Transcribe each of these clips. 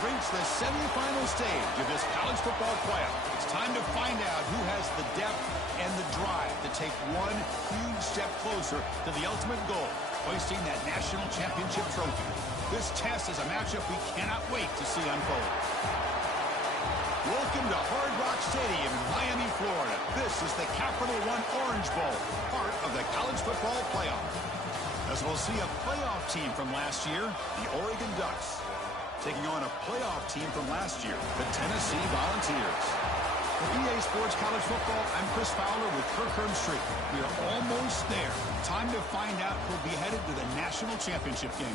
reached the semifinal stage of this college football playoff. It's time to find out who has the depth and the drive to take one huge step closer to the ultimate goal, hoisting that national championship trophy. This test is a matchup we cannot wait to see unfold. Welcome to Hard Rock Stadium in Miami, Florida. This is the Capital One Orange Bowl, part of the college football playoff. As we'll see a playoff team from last year, the Oregon Ducks, taking on a playoff team from last year, the Tennessee Volunteers. For EA Sports College Football, I'm Chris Fowler with Kirk Herbstreit. We are almost there. Time to find out who'll be headed to the national championship game.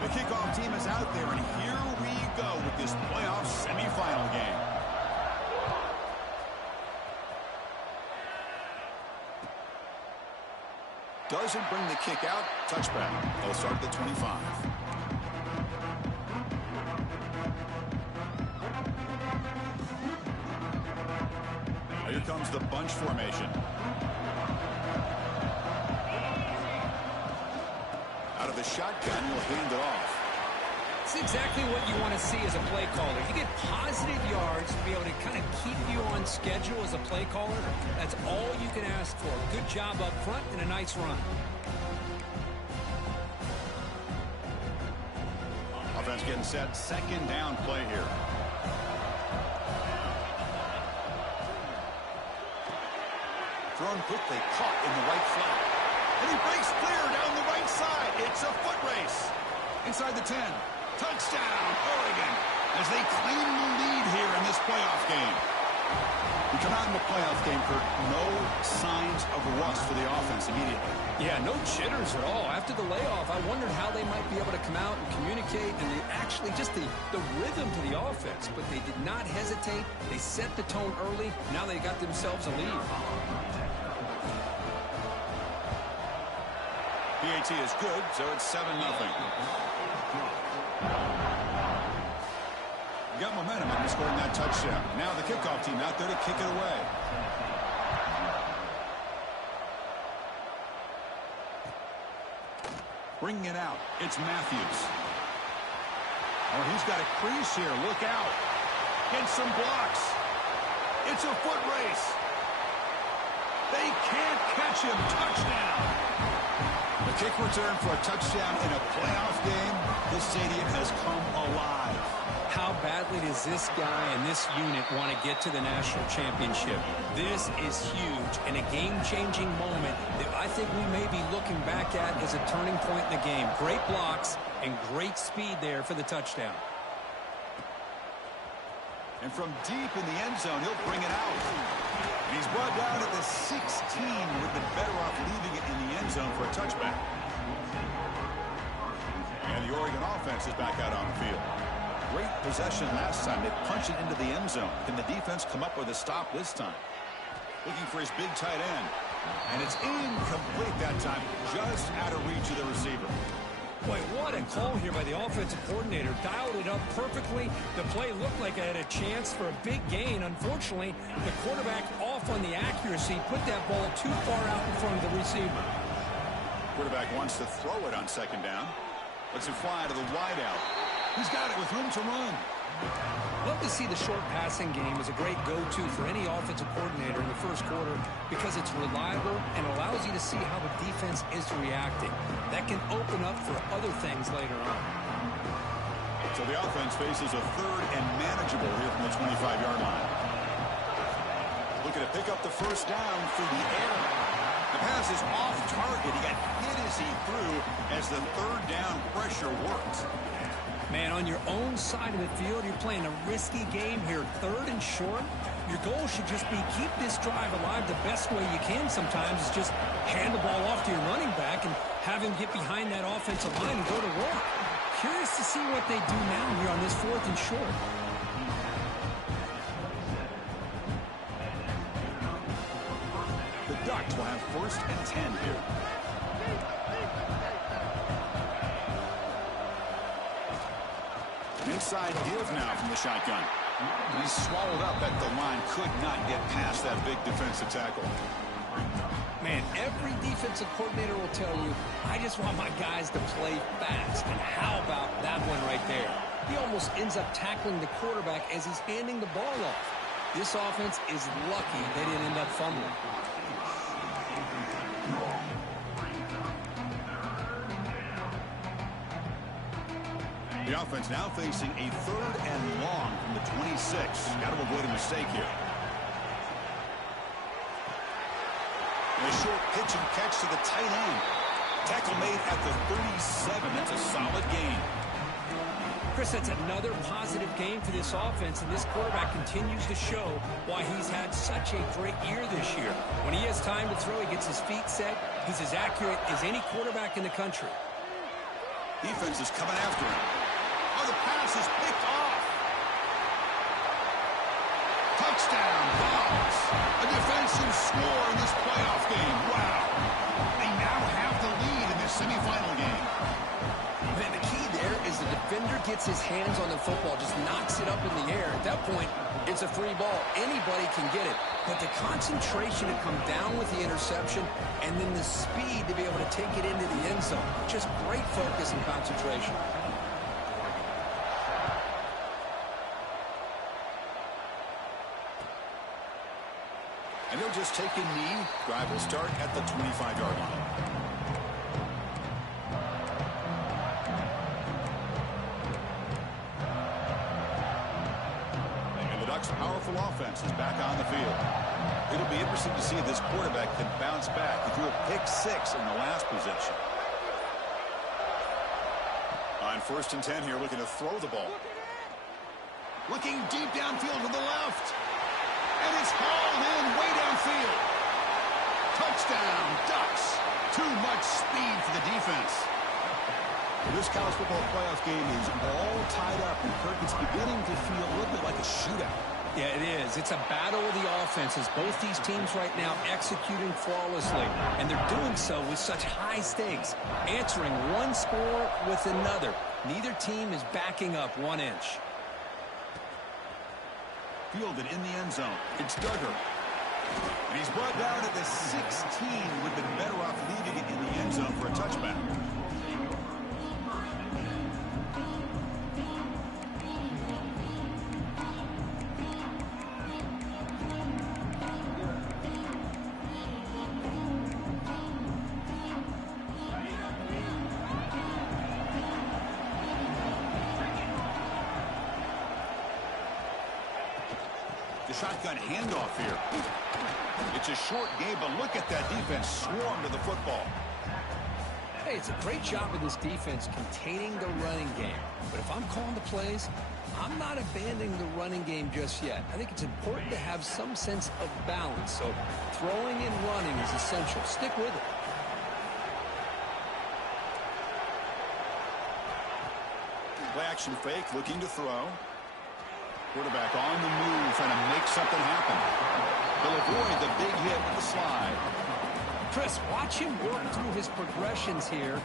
The kickoff team is out there, and here we go with this playoff semifinal game. Doesn't bring the kick out. Touchback. They'll start at the 25. Here comes the bunch formation. Out of the shotgun, he'll hand it off. It's exactly what you want to see as a play caller. You get positive yards to be able to kind of keep you on schedule as a play caller. That's all you can ask for. Good job up front and a nice run. Offense getting set. Second down play here. Thrown quickly, caught in the right flat. And he breaks clear down the right side. It's a foot race. Inside the 10. Touchdown, Oregon, as they claim the lead here in this playoff game. We come out in the playoff game, Kirk. No signs of rust for the offense immediately. Yeah, no jitters at all. After the layoff, I wondered how they might be able to come out and communicate, and they actually just the rhythm to the offense. But they did not hesitate. They set the tone early. Now they got themselves a lead. PAT is good, so it's 7-0. You got momentum after scoring that touchdown. Now the kickoff team out there to kick it away. Bringing it out, it's Matthews. Oh, he's got a crease here. Look out. Gets some blocks. It's a foot race. They can't catch him. Touchdown. The kick return for a touchdown in a playoff game. This stadium has come alive. How badly does this guy and this unit want to get to the national championship? This is huge and a game-changing moment that I think we may be looking back at as a turning point in the game. Great blocks and great speed there for the touchdown. And from deep in the end zone, he'll bring it out. And he's brought down at the 16. Would have been better off leaving it in the end zone for a touchback. And the Oregon offense is back out on the field. Great possession last time. They punched it into the end zone. Can the defense come up with a stop this time? Looking for his big tight end. And it's incomplete that time. Just out of reach of the receiver. Boy, what a call here by the offensive coordinator. Dialed it up perfectly. The play looked like it had a chance for a big gain. Unfortunately, the quarterback off on the accuracy, put that ball too far out in front of the receiver. Quarterback wants to throw it on second down. Lets it fly to the wideout. He's got it with room to run. Love to see the short passing game as a great go-to for any offensive coordinator in the first quarter because it's reliable and allows you to see how the defense is reacting. That can open up for other things later on. So the offense faces a third and manageable here from the 25-yard line. Looking to pick up the first down through the air. The pass is off target. He got hit as he threw as the third down pressure worked. Man, on your own side of the field, you're playing a risky game here. Third and short. Your goal should just be keep this drive alive the best way you can sometimes is just hand the ball off to your running back and have him get behind that offensive line and go to work. Curious to see what they do now here on this fourth and short. The Ducks will have first and 10 here. side give now from the shotgun. And he's swallowed up at the line. Could not get past that big defensive tackle. Man, every defensive coordinator will tell you, I just want my guys to play fast. And how about that one right there? He almost ends up tackling the quarterback as he's handing the ball off. This offense is lucky they didn't end up fumbling. The offense now facing a 3rd and long from the 26. Got to avoid a mistake here. And a short pitch and catch to the tight end. Tackle made at the 37. That's a solid gain. Chris, that's another positive game for this offense, and this quarterback continues to show why he's had such a great year this year. When he has time to throw, he gets his feet set. He's as accurate as any quarterback in the country. Defense is coming after him. Oh, the pass is picked off. Touchdown, Bucs. A defensive score in this playoff game. Wow. They now have the lead in this semifinal game. Man, the key there is the defender gets his hands on the football, just knocks it up in the air. At that point, it's a free ball. Anybody can get it. But the concentration to come down with the interception and then the speed to be able to take it into the end zone. Just great focus and concentration. And they'll just take a knee. Drive will start at the 25-yard line. And the Ducks' powerful offense is back on the field. It'll be interesting to see if this quarterback can bounce back. He threw a pick-6 in the last possession. On 1st and 10 here, looking to throw the ball. Looking deep downfield to the left. And it's hauled in way downfield. Touchdown, Ducks. Too much speed for the defense. This college football playoff game is all tied up, and Kirk, it's beginning to feel a little bit like a shootout. Yeah, it is. It's a battle of the offenses. Both these teams right now executing flawlessly, and they're doing so with such high stakes, answering one score with another. Neither team is backing up 1 inch. Fielded in the end zone. It's Duggar. And he's brought down at the 16. Would have been better off leaving it in the end zone for a touchback. The shotgun handoff here. It's a short game, but look at that defense swarm to the football. Hey, it's a great job of this defense containing the running game. But if I'm calling the plays, I'm not abandoning the running game just yet. I think it's important to have some sense of balance. So throwing and running is essential. Stick with it. Play action fake, looking to throw. Quarterback on the move, trying to make something happen. They'll avoid the big hit with the slide. Chris, watch him work through his progressions here.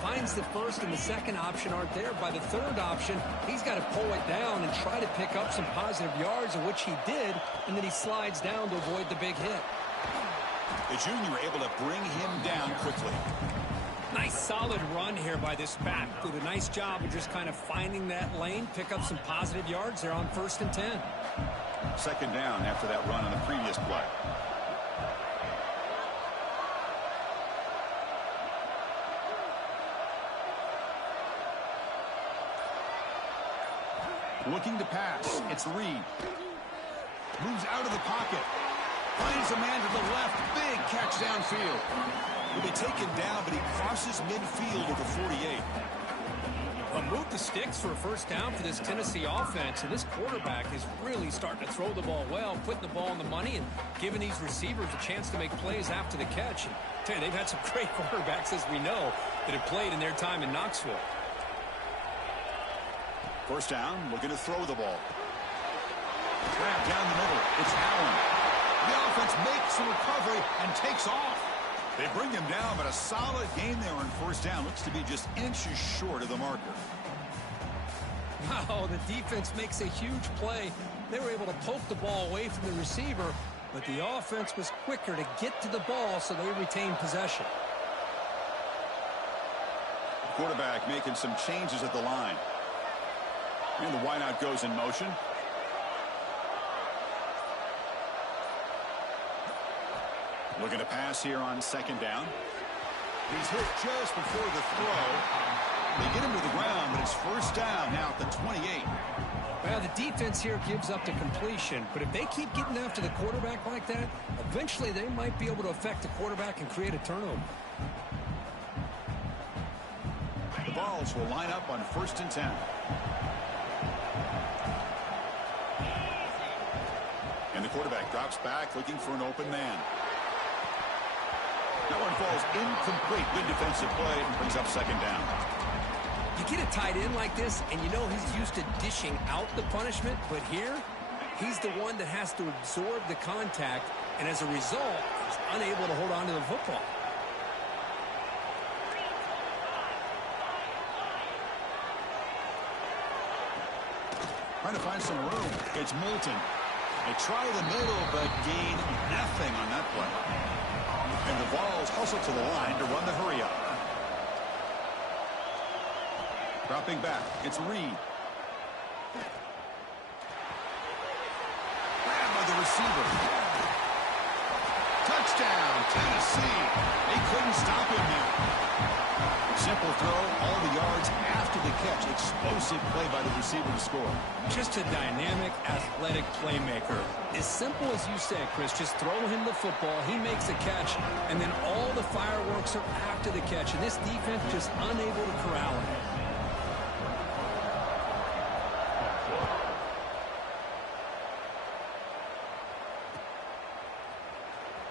Finds the first and the second option aren't there. By the third option, he's got to pull it down and try to pick up some positive yards, of which he did, and then he slides down to avoid the big hit. The junior able to bring him down quickly. Nice solid run here by this back. Did a nice job of just kind of finding that lane, pick up some positive yards there on 1st and 10. Second down after that run on the previous play. Looking to pass. It's Reed. Moves out of the pocket. Finds a man to the left. Big catch downfield. Will be taken down, but he crosses midfield at the 48. Well, move the sticks for a first down for this Tennessee offense, and this quarterback is really starting to throw the ball well, putting the ball on the money and giving these receivers a chance to make plays after the catch. And I tell you, they've had some great quarterbacks, as we know, that have played in their time in Knoxville. First down, looking to throw the ball. Grab down the middle. It's Allen. The offense makes the recovery and takes off. They bring him down, but a solid game there on first down. Looks to be just inches short of the marker. Wow, the defense makes a huge play. They were able to poke the ball away from the receiver, but the offense was quicker to get to the ball, so they retained possession. Quarterback making some changes at the line. And the wideout goes in motion. Looking to pass here on second down. He's hit just before the throw. They get him to the ground, but it's first down now at the 28. Well, the defense here gives up the completion, but if they keep getting after the quarterback like that, eventually they might be able to affect the quarterback and create a turnover. The Vols will line up on first and 10. And the quarterback drops back looking for an open man. That one falls incomplete. Good defensive play and brings up second down. You get a tight end like this, and you know he's used to dishing out the punishment, but here, he's the one that has to absorb the contact, and as a result, he's unable to hold on to the football. Trying to find some room. It's Moulton. They try the middle, but gain nothing on that play. And the Vols hustle to the line to run the hurry up. Dropping back, it's Reed. Grabbed by the receiver. Touchdown, Tennessee. They couldn't stop him there. Simple throw, all the yards after the catch. Explosive play by the receiver to score. Just a dynamic, athletic playmaker. As simple as you say, Chris, just throw him the football, he makes a catch, and then all the fireworks are after the catch, and this defense just unable to corral him.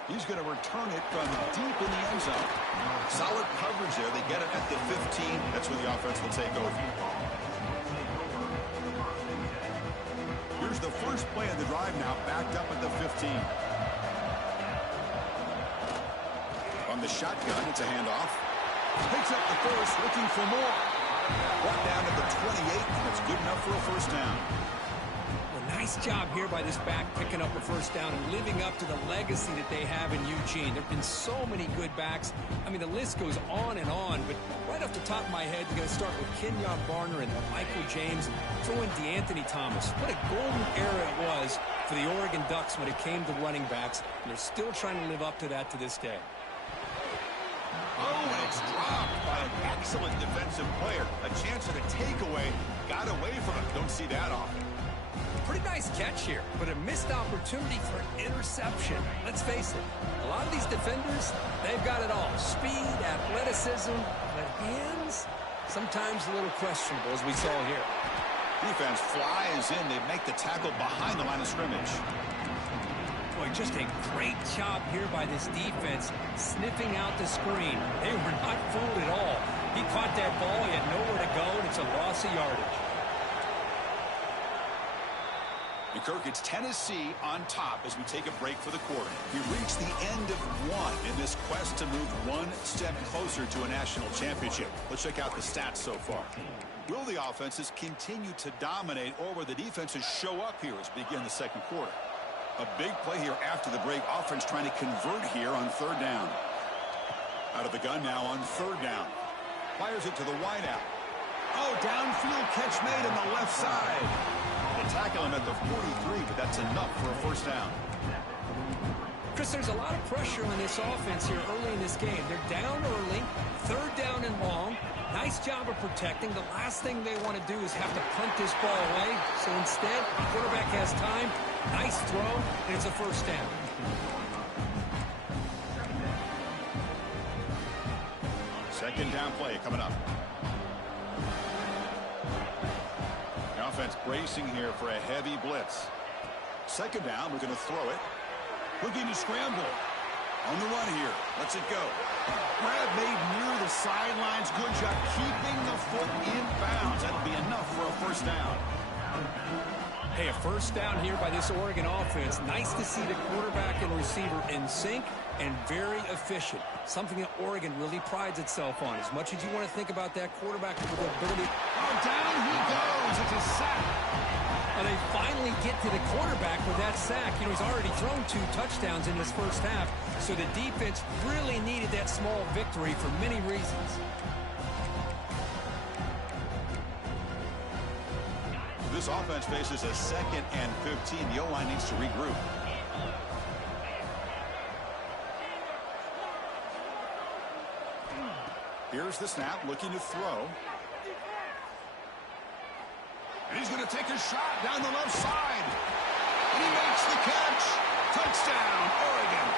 He's going to return it from deep in the end zone. Solid coverage there. They get it at the 15. That's where the offense will take over. Here's the first play of the drive now, backed up at the 15. On the shotgun, it's a handoff. Picks up the first, looking for more. Brought down at the 28, and that's good enough for a first down. Nice job here by this back picking up a first down and living up to the legacy that they have in Eugene. There have been so many good backs. I mean, the list goes on and on, but right off the top of my head, you're going to start with Kenyon Barner and Michael James, throw in DeAnthony Thomas. What a golden era it was for the Oregon Ducks when it came to running backs, and they're still trying to live up to that to this day. Oh, and it's dropped by an excellent defensive player. A chance at a takeaway. Got away from it. Don't see that often. Pretty nice catch here, but a missed opportunity for an interception. Let's face it, a lot of these defenders, they've got it all. Speed, athleticism, but hands, sometimes a little questionable, as we saw here. Defense flies in. They make the tackle behind the line of scrimmage. Boy, just a great job here by this defense, sniffing out the screen. They were not fooled at all. He caught that ball, he had nowhere to go, and it's a loss of yardage. And Kirk, it's Tennessee on top as we take a break for the quarter. We reach the end of one in this quest to move one step closer to a national championship. Let's check out the stats so far. Will the offenses continue to dominate, or will the defenses show up here as we begin the second quarter? A big play here after the break. Offense trying to convert here on third down. Out of the gun now on third down. Fires it to the wideout. Oh, downfield catch made on the left side. They tackle him at the 43, but that's enough for a first down. Chris, there's a lot of pressure on this offense here early in this game. They're down early, third down and long. Nice job of protecting. The last thing they want to do is have to punt this ball away. So instead, the quarterback has time. Nice throw, and it's a first down. Second down play coming up. The offense bracing here for a heavy blitz. Second down, we're going to throw it. Looking to scramble. On the run here. Lets it go. Grab made near the sidelines. Good job keeping the foot in bounds. That'll be enough for a first down. Hey, a first down here by this Oregon offense. Nice to see the quarterback and receiver in sync and very efficient. Something that Oregon really prides itself on. As much as you want to think about that quarterback with the ability. Oh, down he goes. It's a sack. And they finally get to the quarterback with that sack. You know, he's already thrown 2 touchdowns in this first half, so the defense really needed that small victory for many reasons. This offense faces a 2nd and 15. The O-line needs to regroup. Here's the snap, looking to throw. And he's going to take a shot down the left side. And he makes the catch. Touchdown, Oregon.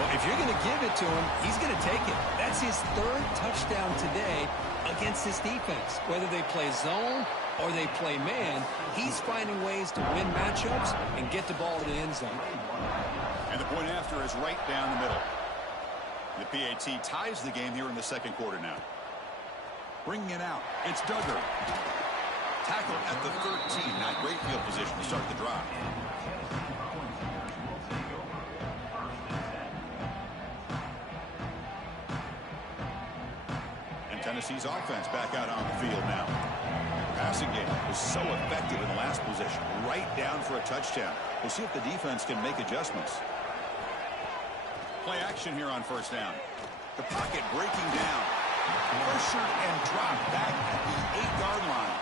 Well, if you're going to give it to him, he's going to take it. That's his 3rd touchdown today against this defense. Whether they play zone or they play man, he's finding ways to win matchups and get the ball to the end zone. And the point after is right down the middle. The PAT ties the game here in the 2nd quarter now. Bringing it out, it's Duggar. Tackle at the 13. Not great field position to start the drive. And Tennessee's offense back out on the field now. Passing game was so effective in the last possession. Right down for a touchdown. We'll see if the defense can make adjustments. Play action here on first down. The pocket breaking down. Pressured and dropped back at the 8-yard line.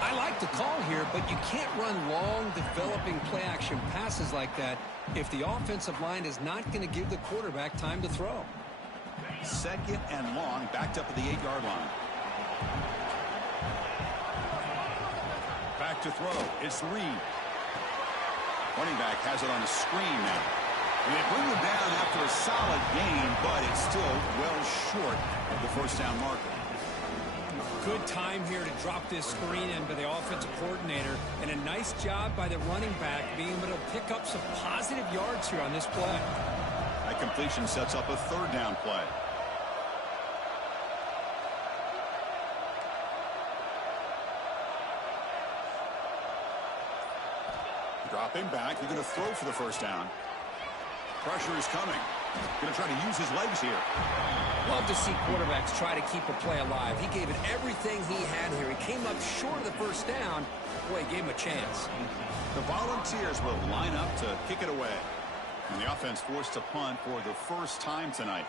I like the call here, but you can't run long, developing play-action passes like that if the offensive line is not going to give the quarterback time to throw. 2nd and long, backed up at the 8-yard line. Back to throw. It's Reed. Running back has it on a screen now. And they bring him down after a solid gain, but it's still well short of the first down marker. Good time here to drop this screen in by the offensive coordinator, and a nice job by the running back being able to pick up some positive yards here on this play. That completion sets up a 3rd down play. Dropping back, they're going to throw for the first down. Pressure is coming. Going to try to use his legs here. Love to see quarterbacks try to keep a play alive. He gave it everything he had here. He came up short of the first down. Boy, he gave him a chance. The Volunteers will line up to kick it away. And the offense forced to punt for the first time tonight.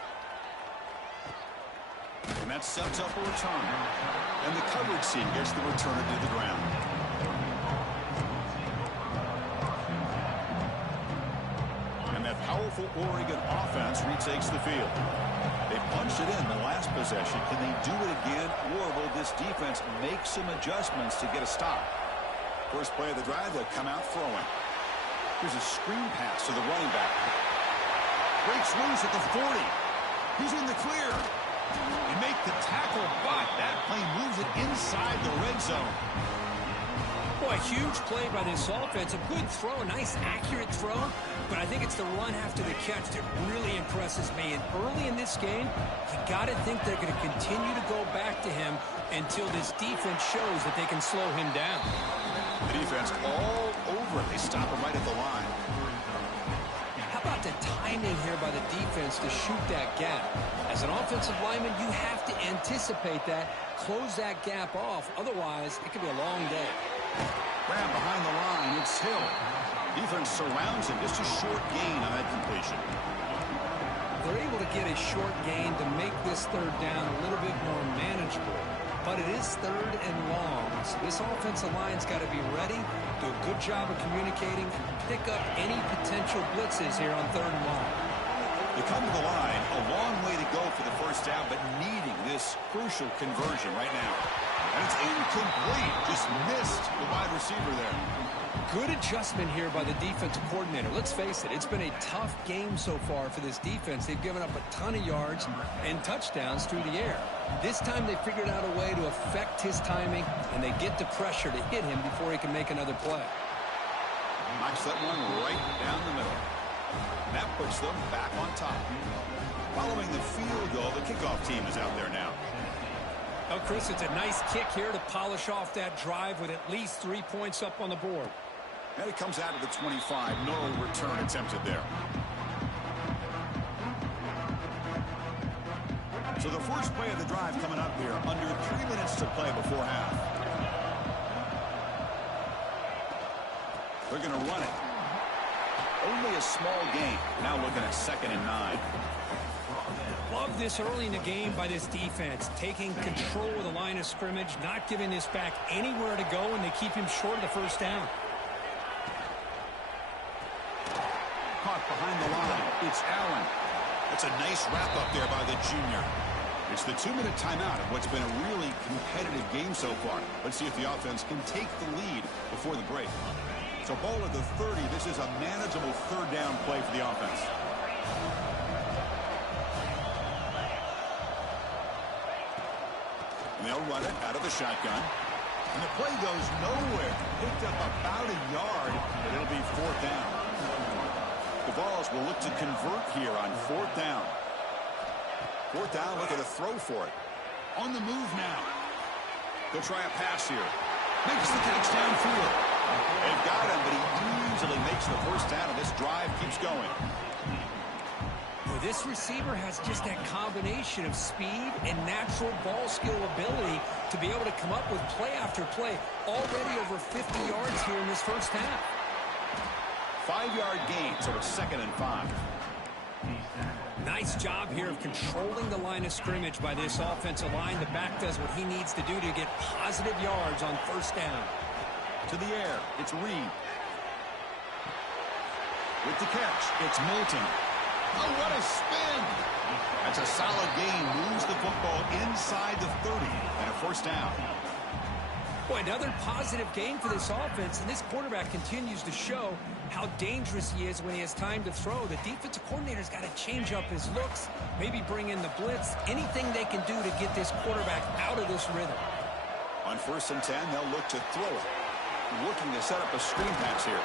And that sets up a return. And the coverage team gets the returner to the ground. Powerful Oregon offense retakes the field. They punched it in the last possession. Can they do it again, or will this defense make some adjustments to get a stop? First play of the drive, they'll come out throwing. Here's a screen pass to the running back. Breaks loose at the 40. He's in the clear. They make the tackle, but that play moves it inside the red zone. Boy, a huge play by this offense. A good throw, a nice accurate throw. But I think it's the run after the catch that really impresses me. And early in this game, you got to think they're going to continue to go back to him until this defense shows that they can slow him down. The defense all over it. They stop him right at the line. How about the timing here by the defense to shoot that gap? As an offensive lineman, you have to anticipate that, close that gap off. Otherwise, it could be a long day. Grab behind the line. It's Hill. Defense surrounds him. Just a short gain on that completion. They're able to get a short gain to make this 3rd down a little bit more manageable. But it is 3rd and long. So this offensive line's got to be ready, do a good job of communicating, and pick up any potential blitzes here on 3rd and long. They come to the line, a long way to go for the first down, but needing this crucial conversion right now. And it's incomplete. Just missed the wide receiver there. Good adjustment here by the defensive coordinator. Let's face it, it's been a tough game so far for this defense. They've given up a ton of yards and touchdowns through the air. This time they figured out a way to affect his timing, and they get the pressure to hit him before he can make another play. Knocks that one right down the middle. And that puts them back on top. Following the field goal, the kickoff team is out there now. Oh, Chris, it's a nice kick here to polish off that drive with at least 3 points up on the board. And it comes out of the 25. No return attempted there. So the first play of the drive coming up here. Under 3 minutes to play before half. They're going to run it. Only a small gain. Now looking at 2nd and 9. Love this early in the game by this defense. Taking control of the line of scrimmage, not giving this back anywhere to go, and they keep him short of the first down. Caught behind the line. It's Allen. That's a nice wrap-up there by the junior. It's the 2-minute timeout of what's been a really competitive game so far. Let's see if the offense can take the lead before the break. So ball at the 30. This is a manageable 3rd down play for the offense. And they'll run it out of the shotgun. And the play goes nowhere. Picked up about a yard, but it'll be 4th down. The Vols will look to convert here on 4th down. 4th down, look at a throw for it. On the move now. They'll try a pass here. Makes the catch downfield. They've got him, but he easily makes the first down, and this drive keeps going. Well, this receiver has just that combination of speed and natural ball skill ability to be able to come up with play after play. Already over 50 yards here in this first half. 5-yard gain, so it's 2nd and 5. Nice job here of controlling the line of scrimmage by this offensive line. The back does what he needs to do to get positive yards on first down. To the air, it's Reed. With the catch, it's Moulton. Oh, what a spin! That's a solid gain. Moves the football inside the 30 and a first down. Boy, another positive gain for this offense, and this quarterback continues to show how dangerous he is when he has time to throw. The defensive coordinator's got to change up his looks, maybe bring in the blitz, anything they can do to get this quarterback out of this rhythm. On 1st and 10, they'll look to throw it. Looking to set up a screen pass here.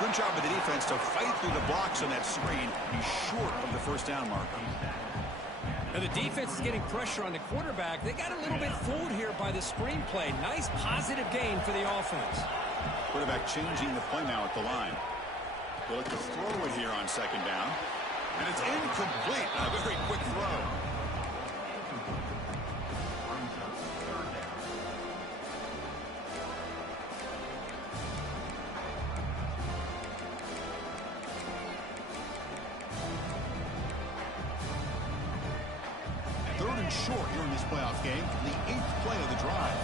Good job of the defense to fight through the blocks on that screen. He's short of the first down marker. Now the defense is getting pressure on the quarterback. They got a little bit fooled here by the screen play. Nice positive gain for the offense. Quarterback changing the play now at the line. They'll look to throw it here on 2nd down. And it's incomplete. A very quick throw. Short during this playoff game, the 8th play of the drive.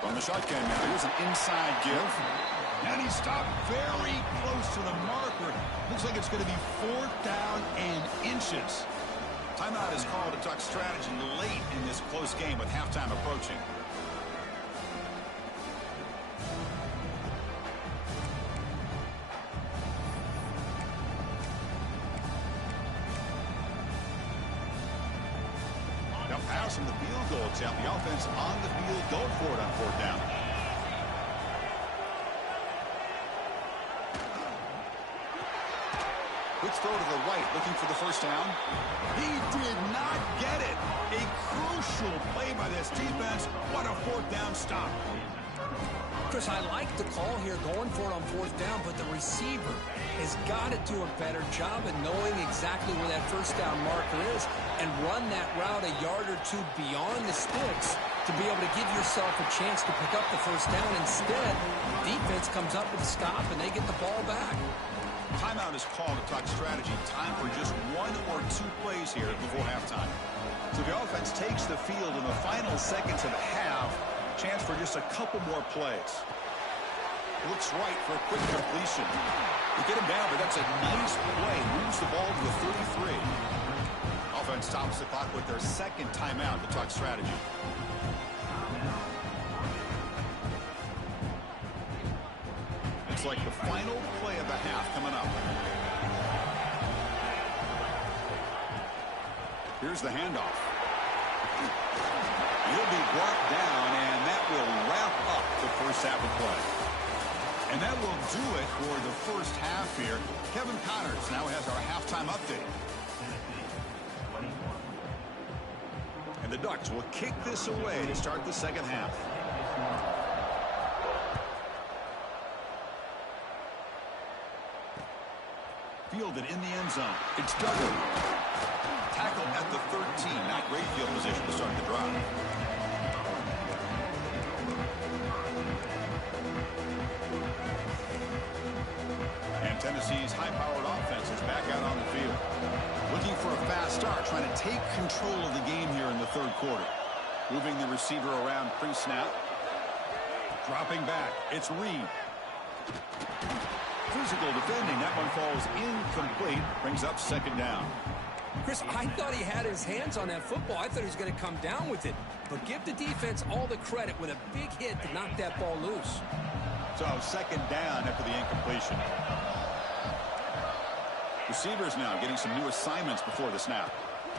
From the shotgun now, here's an inside give. And he stopped very close to the marker. Looks like it's going to be 4th down and inches. Timeout is called to Duck strategy late in this close game with halftime approaching. From the field goal attempt, the offense on the field going for it on 4th down. Quick throw to the right, looking for the first down. He did not get it. A crucial play by this defense. What a 4th down stop. Chris, I like the call here going for it on 4th down, but the receiver has got to do a better job of knowing exactly where that first down marker is and run that route a yard or two beyond the sticks to be able to give yourself a chance to pick up the first down. Instead, defense comes up with a stop and they get the ball back. Timeout is called to talk strategy. Time for just 1 or 2 plays here before halftime. So the offense takes the field in the final seconds of the half. Chance for just a couple more plays. Looks right for a quick completion. You get him down, but that's a nice play. Moves the ball to the 33. Offense stops the clock with their 2nd timeout to talk strategy. It's like the final play of the half coming up. Here's the handoff. He'll be brought down, and that will wrap up the first half of play. And that will do it for the first half here. Kevin Connors now has our halftime update. And the Ducks will kick this away to start the second half. Fielded in the end zone. It's Duggar. Tackled at the 13. Not great field position to start the drive. And Tennessee's high-powered offense is back out on the field. Looking for a fast start, trying to take control of the game here in the third quarter. Moving the receiver around pre-snap. Dropping back. It's Reed. Physical defending. That one falls incomplete. Brings up second down. Chris, I thought he had his hands on that football. I thought he was going to come down with it. But give the defense all the credit with a big hit to knock that ball loose. So second down after the incompletion. Receivers now getting some new assignments before the snap.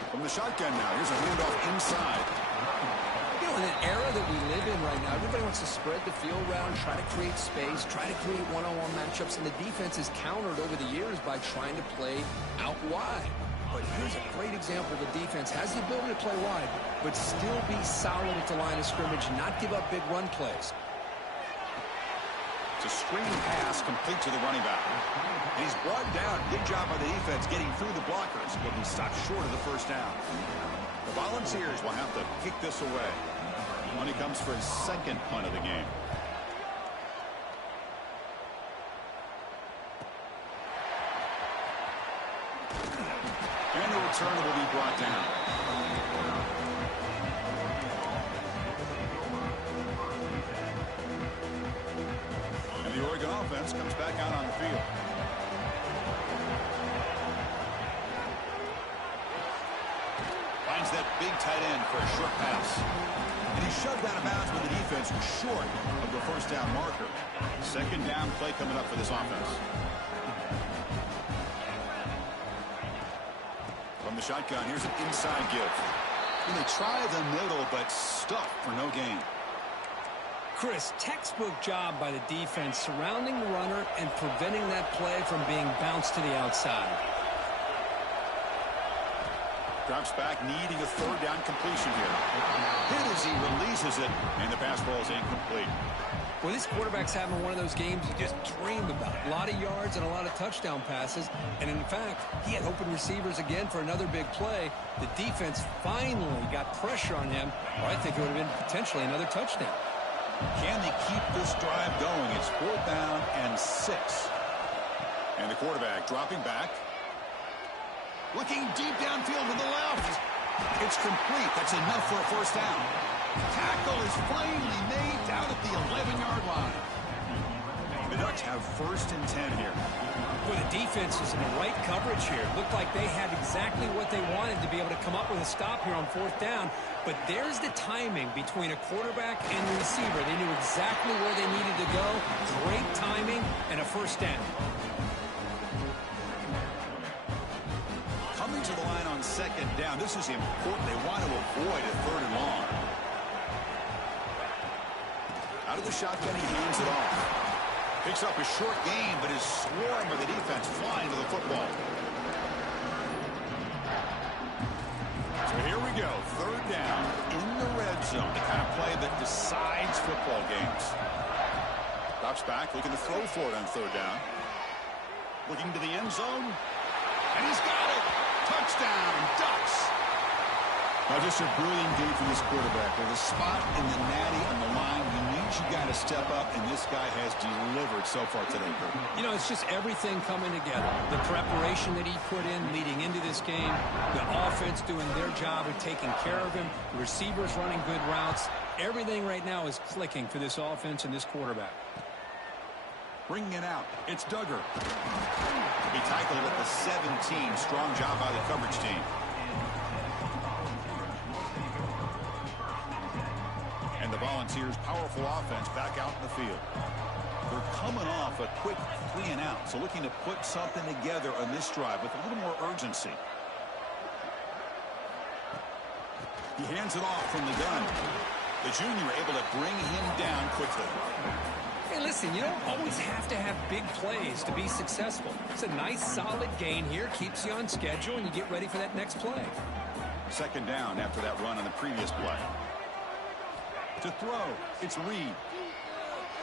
From the shotgun now, here's a handoff inside. You know, in an era that we live in right now, everybody wants to spread the field around, try to create space, try to create one-on-one matchups, and the defense is countered over the years by trying to play out wide. But here's a great example. The defense has the ability to play wide, but still be solid at the line of scrimmage, not give up big run plays. It's a screen pass complete to the running back. And he's brought down. Good job by the defense getting through the blockers, but he stopped short of the first down. The Volunteers will have to kick this away. Money comes for his second punt of the game. And the return will be brought down. And the Oregon offense comes back out on the field. Finds that big tight end for a short pass. And he's shoved out of bounds when the defense was short of the first down marker. Second down play coming up for this offense. From the shotgun, here's an inside give. And they try the middle, but stuck for no gain. Chris, textbook job by the defense surrounding the runner and preventing that play from being bounced to the outside. Drops back, needing a third down completion here. Hit as he releases it, and the pass ball is incomplete. Well, this quarterback's having one of those games you just dream about. A lot of yards and a lot of touchdown passes. And in fact, he had open receivers again for another big play. The defense finally got pressure on him, or I think it would have been potentially another touchdown. Can they keep this drive going? It's fourth down and 6. And the quarterback dropping back. Looking deep downfield to the left. It's complete. That's enough for a first down. Tackle is finally made down at the 11-yard line. The Ducks have first and 10 here. Well, the defense is in the right coverage here. Looked like they had exactly what they wanted to be able to come up with a stop here on fourth down. But there's the timing between a quarterback and the receiver. They knew exactly where they needed to go. Great timing and a first down. Coming to the line on second down. This is important. They want to avoid a third and long. Out of the shotgun, he hands it off. Picks up a short gain, but is swarmed by the defense flying to the football. So here we go. Third down in the red zone. The kind of play that decides football games. Drops back, looking to throw for it on third down. Looking to the end zone. And he's got it. Touchdown, Ducks. Now just a brilliant game from this quarterback. With a spot in the natty on the line, he needs you got to step up, and this guy has delivered so far today, Kurt. You know, it's just everything coming together. The preparation that he put in leading into this game, the offense doing their job of taking care of him, the receivers running good routes. Everything right now is clicking for this offense and this quarterback. Bringing it out, it's Duggar. He tackled at the 17. Strong job by the coverage team. And the Volunteers' powerful offense back out in the field. They're coming off a quick 3 and out, so looking to put something together on this drive with a little more urgency. He hands it off from the gun. The junior able to bring him down quickly. And listen, you don't always have to have big plays to be successful. It's a nice, solid gain here, keeps you on schedule, and you get ready for that next play. Second down after that run on the previous play. To throw, it's Reed.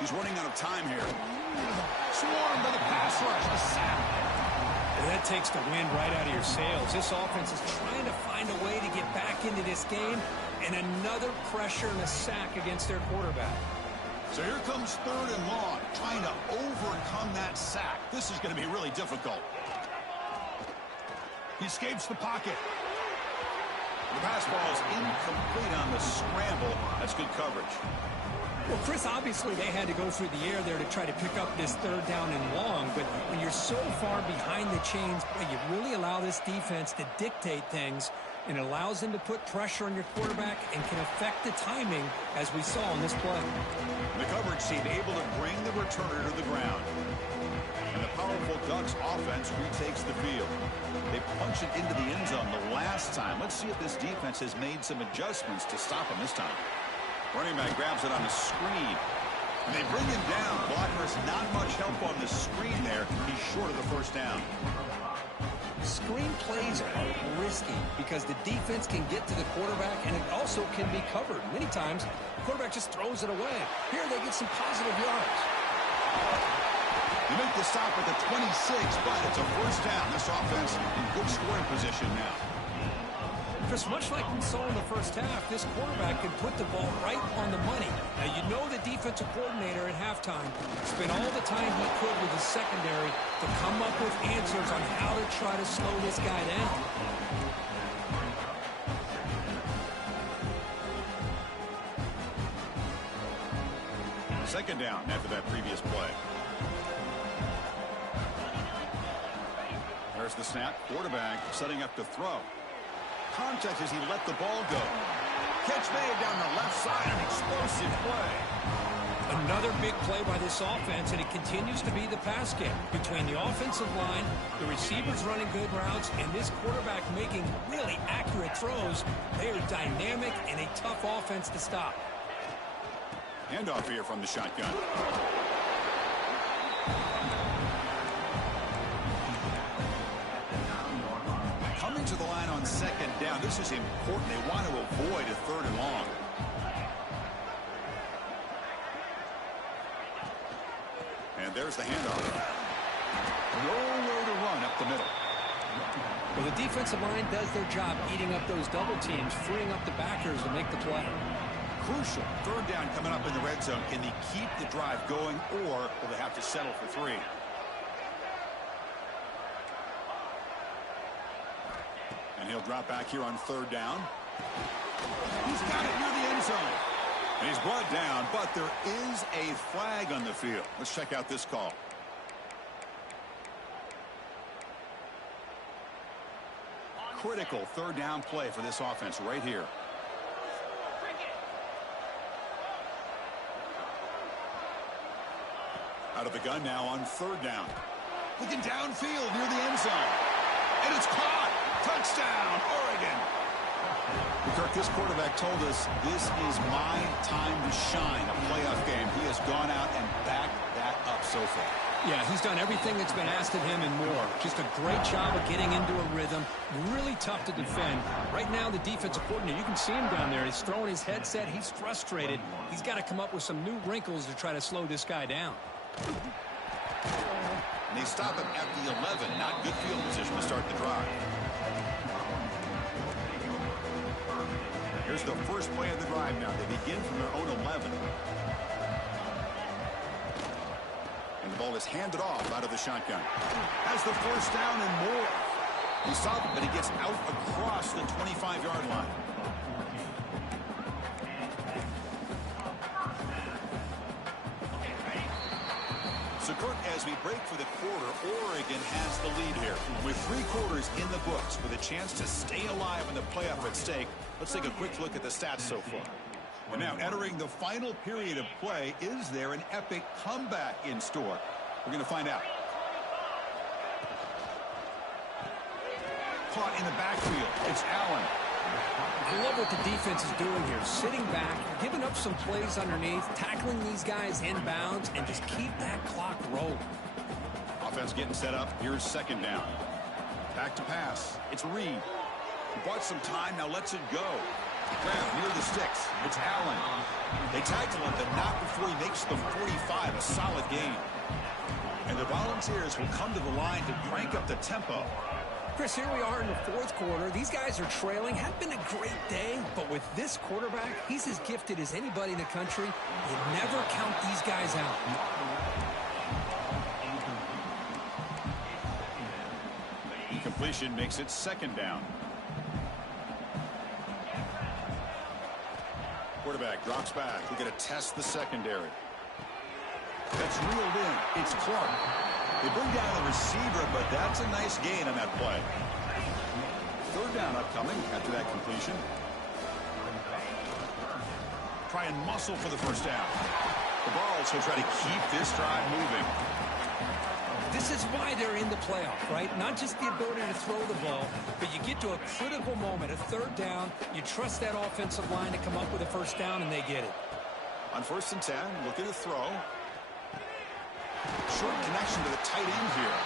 He's running out of time here. Swarmed by the pass rush. A sack. And that takes the wind right out of your sails. This offense is trying to find a way to get back into this game, and another pressure and a sack against their quarterback. So here comes third and long, trying to overcome that sack. This is going to be really difficult. He escapes the pocket. The pass ball is incomplete on the scramble. That's good coverage. Well, Chris, obviously they had to go through the air there to try to pick up this third down and long, but when you're so far behind the chains, you really allow this defense to dictate things, and it allows them to put pressure on your quarterback and can affect the timing, as we saw in this play. The coverage team able to bring the returner to the ground. And the powerful Ducks offense retakes the field. They punch it into the end zone the last time. Let's see if this defense has made some adjustments to stop him this time. Running back grabs it on a screen. And they bring him down. Blockers not much help on the screen there. He's short of the first down. Screen plays are risky because the defense can get to the quarterback, and it also can be covered. Many times, the quarterback just throws it away. Here, they get some positive yards. They make the stop at the 26, but it's a first down. This offense in good scoring position now. Chris, much like we saw in the first half, this quarterback can put the ball right on the money. Now, you know the defensive coordinator at halftime spent all the time he could with his secondary to come up with answers on how to try to slow this guy down. Second down after that previous play. There's the snap. Quarterback setting up to throw. Contact as he let the ball go. Catch made down the left side, an explosive play. Another big play by this offense, and it continues to be the pass game between the offensive line, the receivers running good routes, and this quarterback making really accurate throws. They are dynamic and a tough offense to stop. Handoff here from the shotgun. Coming to the line on second down. This is important. They want to avoid a third and long. And there's the handoff. Nowhere to run up the middle. Well, the defensive line does their job eating up those double teams, freeing up the backers to make the play. Crucial. Third down coming up in the red zone. Can they keep the drive going, or will they have to settle for three? And he'll drop back here on third down. He's got it near the end zone. And he's brought down, but there is a flag on the field. Let's check out this call. Critical third down play for this offense right here. Out of the gun now on third down. Looking downfield near the end zone. And it's caught. Touchdown, Oregon. Kirk, this quarterback told us this is my time to shine, a playoff game. He has gone out and backed that up so far. Yeah, he's done everything that's been asked of him and more. Just a great job of getting into a rhythm. Really tough to defend. Right now, the defensive coordinator, you can see him down there. He's throwing his headset. He's frustrated. He's got to come up with some new wrinkles to try to slow this guy down. And they stop him at the 11. Not good field position to start the drive. Here's the first play of the drive now. They begin from their own 11. And the ball is handed off out of the shotgun. Has the first down and more. He stopped him, but he gets out across the 25-yard line. So, Kirk, as we break for the quarter, Oregon has the lead here. With 3 quarters in the books, with a chance to stay alive in the playoff at stake, let's take a quick look at the stats so far. And now, entering the final period of play, is there an epic comeback in store? We're going to find out. Caught in the backfield. It's Allen. I love what the defense is doing here. Sitting back, giving up some plays underneath, tackling these guys inbounds, and just keep that clock rolling. Offense getting set up. Here's second down. Back to pass. It's Reed. He bought some time. Now lets it go. Grab near the sticks. It's Allen. They tackle him, but not before he makes the 45. A solid gain. And the Volunteers will come to the line to crank up the tempo. Chris, here we are in the fourth quarter. These guys are trailing. Had been a great day, but with this quarterback, he's as gifted as anybody in the country. You never count these guys out. Completion makes it second down. Quarterback drops back. We're going to test the secondary. That's reeled in. It's Clark. They bring down the receiver, but that's a nice gain on that play. Third down upcoming after that completion. Try and muscle for the first down. The Balls will try to keep this drive moving. This is why they're in the playoff, right? Not just the ability to throw the ball, but you get to a critical moment, a third down, you trust that offensive line to come up with a first down, and they get it. On 1st and 10, looking to throw. Short connection to the tight end here.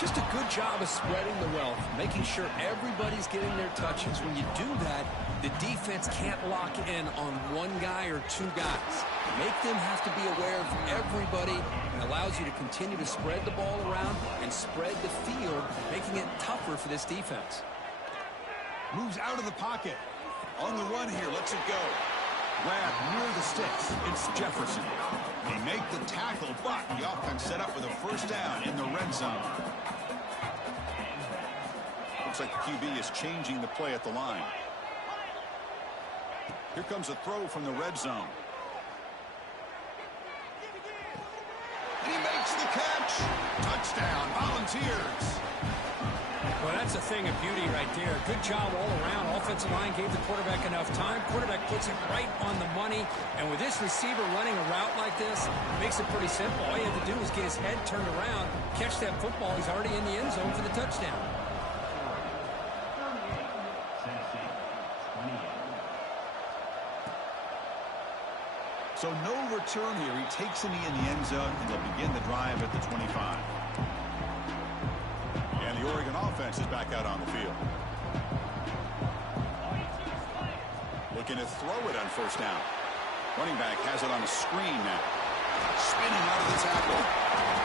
Just a good job of spreading the wealth, making sure everybody's getting their touches. When you do that, the defense can't lock in on one guy or two guys. Make them have to be aware of everybody, and allows you to continue to spread the ball around and spread the field, making it tougher for this defense. Moves out of the pocket. On the run here, lets it go. Grab near the sticks. It's Jefferson. They make the tackle, but the offense set up with a first down in the red zone. Looks like the QB is changing the play at the line. Here comes a throw from the red zone. And he makes the catch. Touchdown, Volunteers. Well, that's a thing of beauty right there. Good job all around. Offensive line gave the quarterback enough time. Quarterback puts it right on the money. And with this receiver running a route like this, it makes it pretty simple. All you have to do is get his head turned around, catch that football. He's already in the end zone for the touchdown. So no return here. He takes a knee in the end zone, and they'll begin the drive at the 25. And the Oregon offense is back out on the field. Looking to throw it on first down. Running back has it on the screen now. Spinning out of the tackle.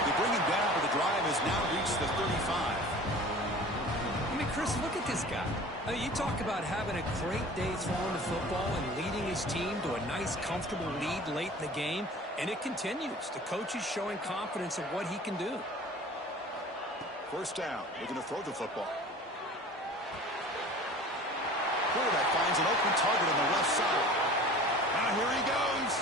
They bring him down, but the drive has now reached the 35. I mean, Chris, look at this guy. I mean, you talk about having a great day throwing the football and leading his team to a nice, comfortable lead late in the game, and it continues. The coach is showing confidence of what he can do. First down. Looking to throw the football. Quarterback finds an open target on the left side. Now here he goes.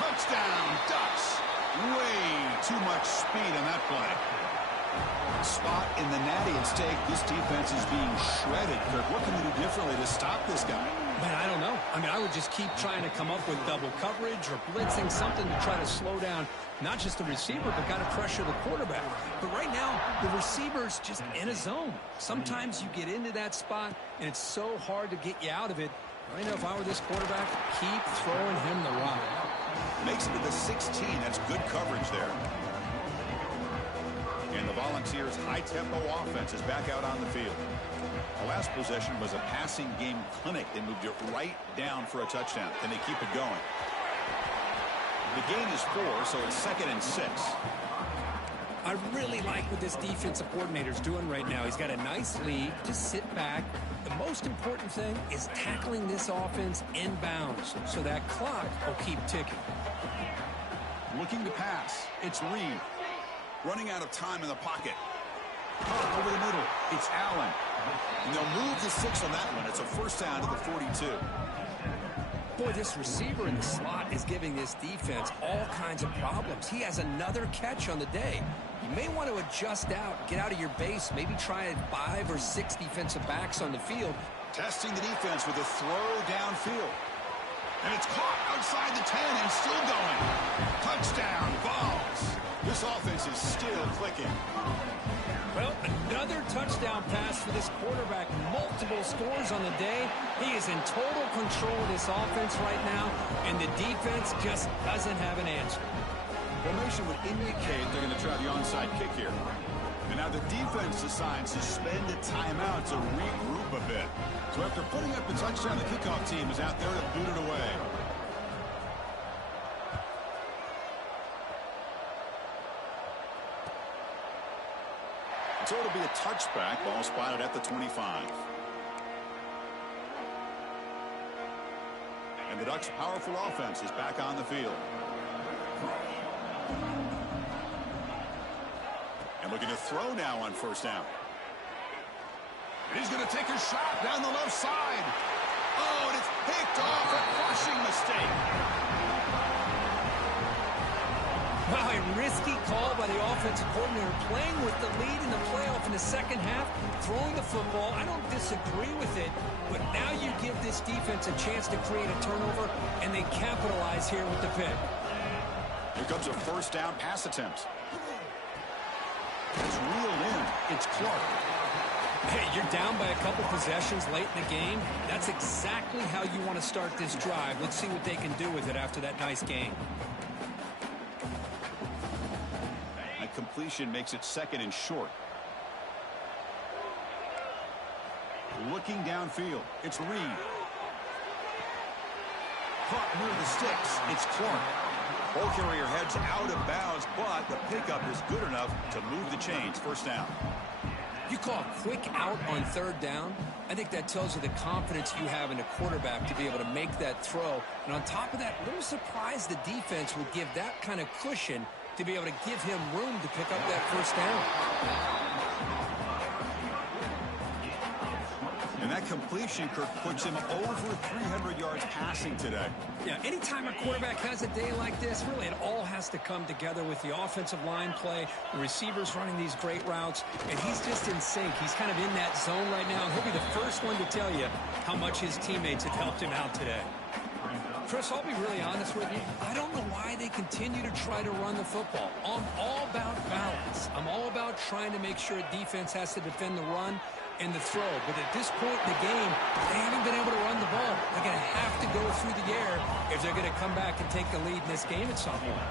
Touchdown, Ducks. Way too much speed on that play. Spot in the natty at stake. This defense is being shredded. Kirk, what can they do differently to stop this guy? Man, I don't know. I mean, I would just keep trying to come up with double coverage or blitzing, something to try to slow down not just the receiver, but got to pressure the quarterback. But right now, the receiver's just in a zone. Sometimes you get into that spot, and it's so hard to get you out of it. Right now, if I were this quarterback, keep throwing him the rock. Makes it to the 16. That's good coverage there. And the Volunteers' high-tempo offense is back out on the field. The last possession was a passing game clinic. They moved it right down for a touchdown. Can they keep it going? The gain is 4, so it's 2nd and 6. I really like what this defensive coordinator's doing right now. He's got a nice lead. Just sit back. The most important thing is tackling this offense inbounds so that clock will keep ticking. Looking to pass. It's Reed. Running out of time in the pocket. Over the middle. It's Allen. And they'll move the 6 on that one. It's a first down to the 42. Boy, this receiver in the slot is giving this defense all kinds of problems. He has another catch on the day. You may want to adjust out, get out of your base, maybe try 5 or 6 defensive backs on the field. Testing the defense with a throw downfield. And it's caught outside the 10 and still going. Touchdown, Vols. This offense is still clicking. Well, another touchdown pass for this quarterback. Multiple scores on the day. He is in total control of this offense right now, and the defense just doesn't have an answer. Formation would indicate they're going to try the onside kick here. And now the defense decides to spend a timeout to regroup a bit. So after putting up the touchdown, the kickoff team is out there to boot it away. So it'll be a touchback. Ball spotted at the 25. And the Ducks' powerful offense is back on the field. And looking to throw now on first down. And he's going to take a shot down the left side. Oh, and it's picked off. A crushing mistake. Wow, a risky call by the offensive coordinator, playing with the lead in the playoff in the second half, throwing the football. I don't disagree with it, but now you give this defense a chance to create a turnover, and they capitalize here with the pick. Here comes a first down pass attempt. It's reeled in. It's Clark. Hey, you're down by a couple possessions late in the game. That's exactly how you want to start this drive. Let's see what they can do with it after that nice game. That completion makes it second and short. Looking downfield, it's Reed. Caught near the sticks, it's Clark. Ball carrier heads out of bounds, but the pickup is good enough to move the chains. First down. You call a quick out on third down. I think that tells you the confidence you have in a quarterback to be able to make that throw. And on top of that, a little surprised the defense would give that kind of cushion to be able to give him room to pick up that first down. And that completion, Kirk, puts him over 300 yards passing today. Yeah, anytime a quarterback has a day like this, really it all has to come together with the offensive line play, the receivers running these great routes, and he's just in sync. He's kind of in that zone right now, and he'll be the first one to tell you how much his teammates have helped him out today. Chris, I'll be really honest with you. I don't know why they continue to try to run the football. I'm all about balance. I'm all about trying to make sure a defense has to defend the run and the throw. But at this point in the game, they haven't been able to run the ball. They're going to have to go through the air if they're going to come back and take the lead in this game at some point.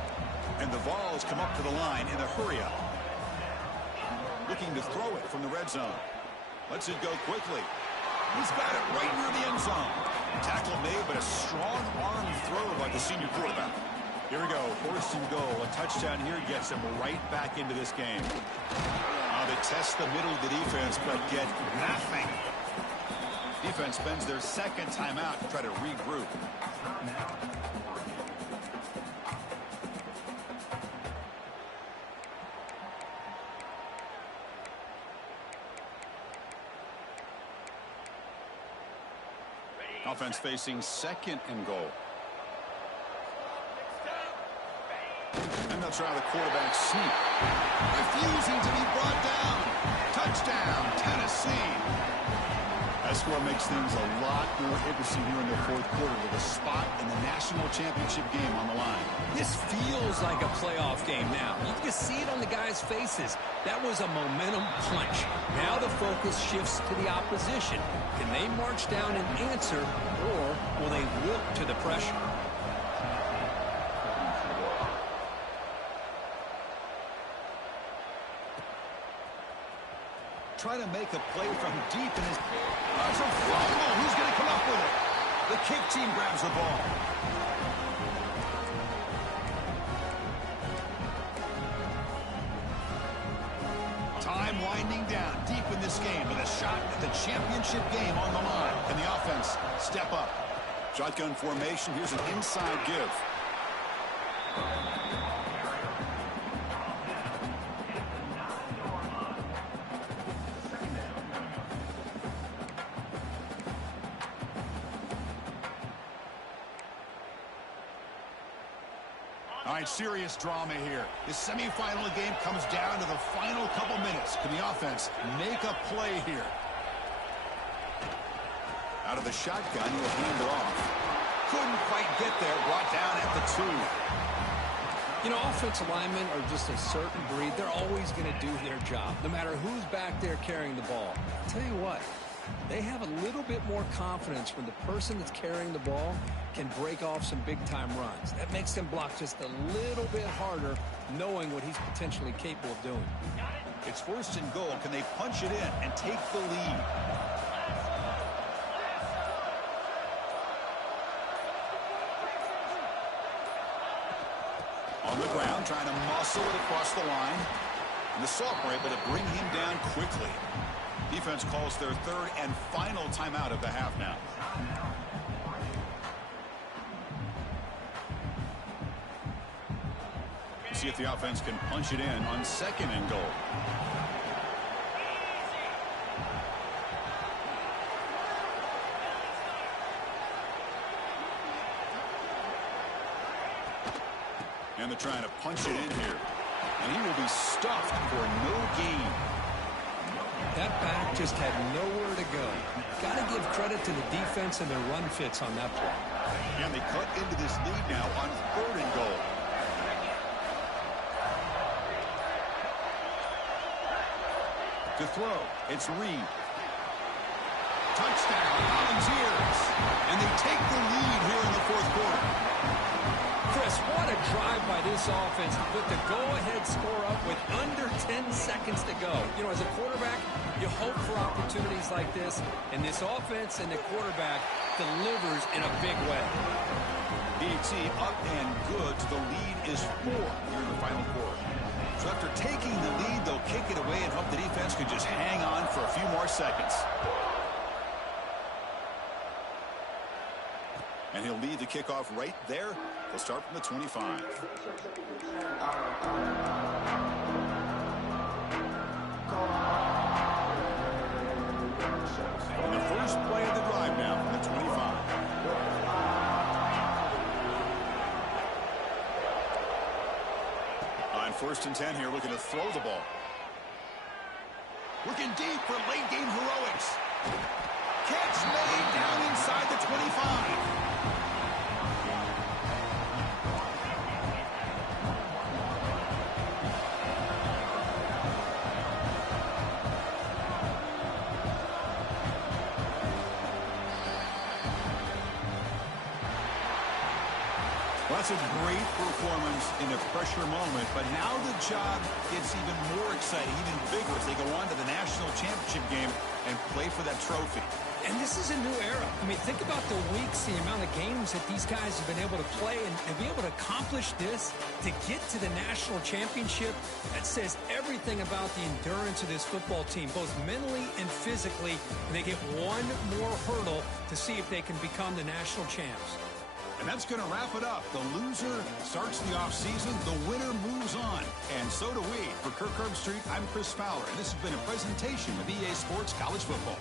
And the Vols come up to the line in a hurry-up. Looking to throw it from the red zone. Lets it go quickly. He's got it right near the end zone. Tackle made, but a strong arm throw by the senior quarterback. Here we go, first and goal. A touchdown here gets him right back into this game. They test the middle of the defense, but get nothing. Defense spends their second timeout to try to regroup. Offense facing second and goal. And they'll try the quarterback sneak. Refusing to be brought down. Touchdown, Tennessee. That score makes things a lot more interesting here in the fourth quarter with a spot in the national championship game on the line. This feels like a playoff game now. You can just see it on the guys' faces. That was a momentum punch. Now the focus shifts to the opposition. Can they march down and answer, or will they wilt to the pressure? Try to make a play from deep in his... It's a fumble. Who's going to come up with it? The kick team grabs the ball. Time winding down deep in this game with a shot at the championship game on the line. Can the offense step up? Shotgun formation. Here's an inside give. All right, serious drama here. The semifinal game comes down to the final couple minutes. Can the offense make a play here? Out of the shotgun, he'll hand it off. Couldn't quite get there. Brought down at the 2. You know, offensive linemen are just a certain breed. They're always going to do their job, no matter who's back there carrying the ball. I'll tell you what, they have a little bit more confidence when the person that's carrying the ball can break off some big-time runs. That makes them block just a little bit harder, knowing what he's potentially capable of doing. It's 1st and goal. Can they punch it in and take the lead? On the ground, trying to muscle it across the line. And the Salts were able to bring him down quickly. Defense calls their 3rd and final timeout of the half now. See if the offense can punch it in on 2nd and goal. And they're trying to punch it in here. And he will be stuffed for no gain. That back just had nowhere to go. Got to give credit to the defense and their run fits on that play. And they cut into this lead now on 3rd and goal. To throw, it's Reed. Touchdown, Volunteers. And they take the lead here in the 4th quarter. Chris, what a drive by this offense to put the go-ahead score up with under 10 seconds to go. You know, as a quarterback, you hope for opportunities like this, and this offense and the quarterback delivers in a big way. BT up and good. The lead is 4 here in the final quarter. So after taking the lead, they'll kick it away and hope the defense can just hang on for a few more seconds. And he'll lead the kickoff right there. They'll start from the 25. And the first play of the drive now from the 25. On 1st and 10 here, looking to throw the ball. Looking deep for late-game heroics. Catch made down inside the 25. That's a great performance in a pressure moment, but now the job gets even more exciting, even bigger as they go on to the national championship game and play for that trophy. And this is a new era. I mean, think about the weeks, the amount of games that these guys have been able to play and be able to accomplish this, to get to the national championship. That says everything about the endurance of this football team, both mentally and physically. And they get one more hurdle to see if they can become the national champs. And that's going to wrap it up. The loser starts the offseason. The winner moves on. And so do we. For Kirk Herbstreit, I'm Chris Fowler. And this has been a presentation of EA Sports College Football.